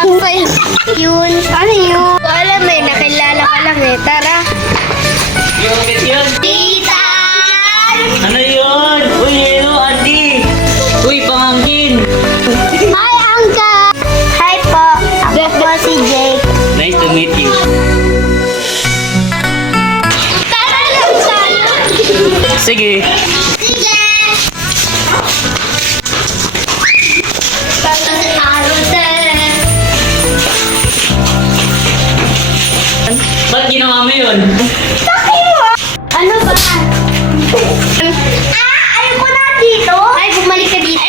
Yun. Ano yun? Alam eh, nakilala ka lang eh. Tara. Yung yun. Tita! Ano yun? Uy, hello, Andi. Uy, pangangkin. Hi, Uncle! Hi po. Ako po si Jake. Nice to meet you. Tara lang tayo. Sige. Sige! Tara sa carousel. Ba't ginawa mo yun? Ano ba? Ayaw mo na dito? Ay, bumalik ka dito.